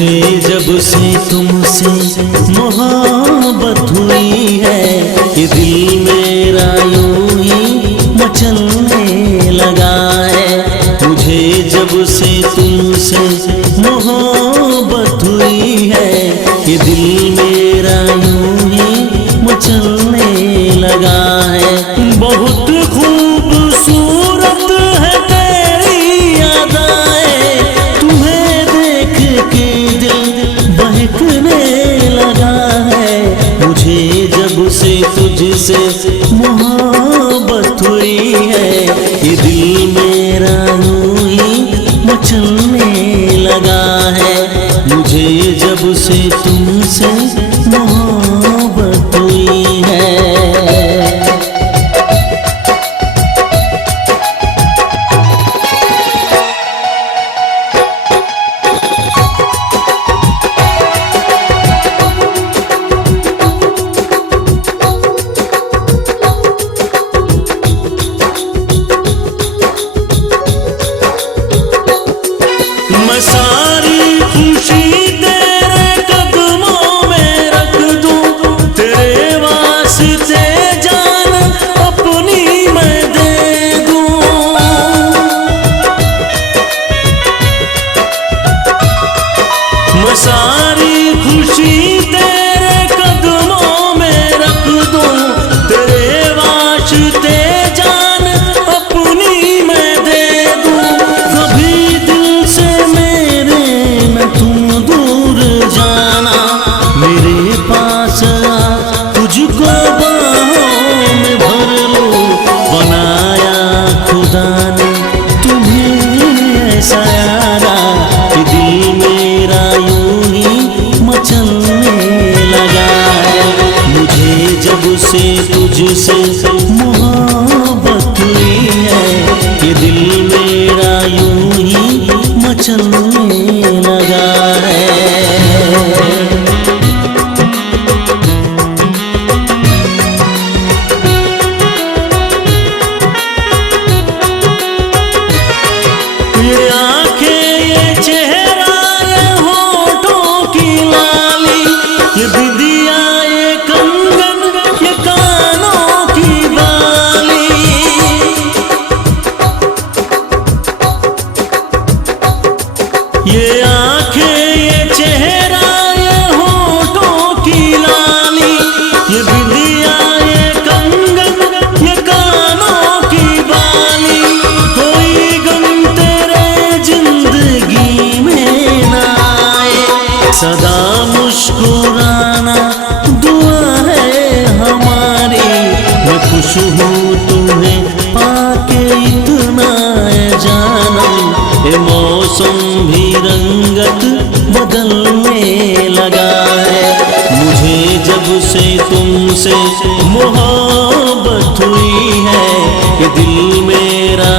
मुझे जब से तुमसे मोहब्बत हुई है, ये दिल मेरा यूं ही मचलने लगा है। मुझे जब से तुमसे मोहब्बत हुई है, ये दिल मेरा यूं ही मचलने लगा है। बहुत खूबसूरत है तेरी यादें, तुम्हें देख के दिल बहकने लगा है। मुझे जब से तुझसे मोहब्बत हुई है, ये दिल मेरा यूं ही मचलने लगा है। मुझे जब से तुमसे मोहब्बत हुई है। मैं सारी खुशी तेरे कदमों में रख दूं, तेरे वास्ते जान अपनी मैं दे दूं। मैं सारी खुशी तेरे कदमों में रख दूं, तेरे वास्ते जान अपनी मैं दे दूं। कभी दिल से मेरे न तुम दूर जाना, मेरे पास तुझको बाहों में भर लो। बनाया खुदा ने तुम्हें ऐसा यारा, कि दिल मेरा यूं ही मचलने लगा है। मुझे जब से तुझसे मोहब्बत हुई है, ये दिल मेरा यूं ही मचलने लगा है। ये आंखें, ये चेहरा, ये होठों की लाली, ये बिंदिया, ये कंगन, ये कानों की बाली। ये आंखें, ये चेहरा, ये होठों की लाली, ये बिंदिया, ये कंगन, ये कानों की बाली। कोई गम तेरे जिंदगी में ना आए, सदा मुस्कुराना दुआ है हमारी। मैं खुश हूँ तुम्हें पाके इतना जानम, ये मौसम भी रंगत बदलने लगा है। मुझे जब से तुमसे मोहब्बत हुई है, ये दिल मेरा